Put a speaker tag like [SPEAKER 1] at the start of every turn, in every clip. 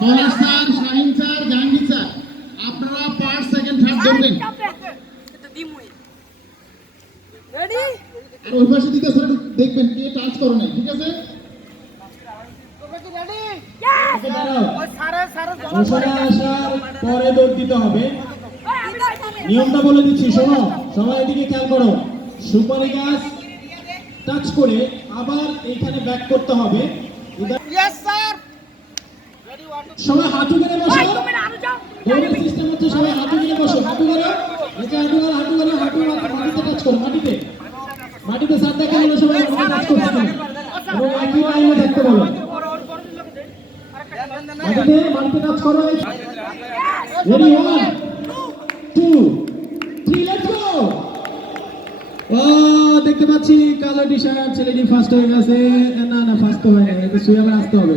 [SPEAKER 1] Palash sir Shahin sir Jahangir sir আপনারা first second third ধরবেন আর ওই পাশে দিকে স্যার দেখবেন কে টাচ করে নাই ঠিক আছে?
[SPEAKER 2] তোমরা কি রেডি
[SPEAKER 3] ওকে দাঁড়াও।
[SPEAKER 2] ওই সারে সারে
[SPEAKER 3] ঘোষণা আসার পরে দৌড় দিতে হবে। নিয়মটা বলে দিচ্ছি শোনো সবাই এদিকে খেয়াল করো। সুপারি গাছ টাচ করে আবার এখানে ব্যাক করতে হবে এবার
[SPEAKER 2] ইয়েস স্যার রেডি ওয়ান
[SPEAKER 3] সবাই হাঁটু গেড়ে বসো দৌড়ের সিস্টেম হচ্ছে সবাই হাঁটু গেড়ে বসো হাঁটু নিচে হাঁটু গেড়ে হাঁটু গেড়ে হাঁটু মাটিতে টাচ করো মাটিতে মাটিতে সার দেখা সবাই মাটিতে টাচ করতে হবে এবং একই থাকতে বলো মাটিতে মাটিতে টাচ করো ready one two three let's go ও দেখতে পাচ্ছি কালো টি শার্ট ছেলেটি ফার্স্ট হয়ে গেছে না না ফার্স্ট হয় না এটা শুয়ে আসতে হবে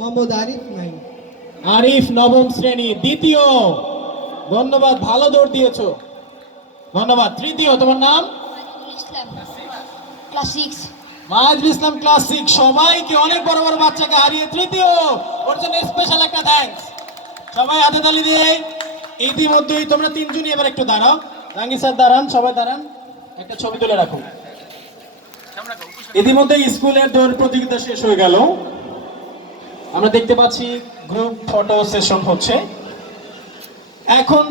[SPEAKER 2] মোহাম্মদ আরিফ নাইন
[SPEAKER 3] আরিফ নবম শ্রেণি দ্বিতীয়। ধন্যবাদ ভালো দৌড় দিয়েছ। ধন্যবাদ তৃতীয় তোমার নাম?
[SPEAKER 4] Islam. Class six.
[SPEAKER 3] Islam class six. সবাইকে অনেক বড় বড় বাচ্চাকে হারিয়ে তৃতীয়। ওর জন্য স্পেশাল একটা থ্যাঙ্কস সবাই হাতে তালি দিয়ে। ইতিমধ্যেই তোমরা তিনজনই এবার একটু দাঁড়াও। জাহাঙ্গীর স্যার দাঁড়ান সবাই দাঁড়ান। একটা ছবি তুলে রাখুন ইতিমধ্যে স্কুলের দৌড় প্রতিযোগিতা শেষ হয়ে গেল। আমরা দেখতে পাচ্ছি গ্রুপ ফটো সেশন হচ্ছে। এখন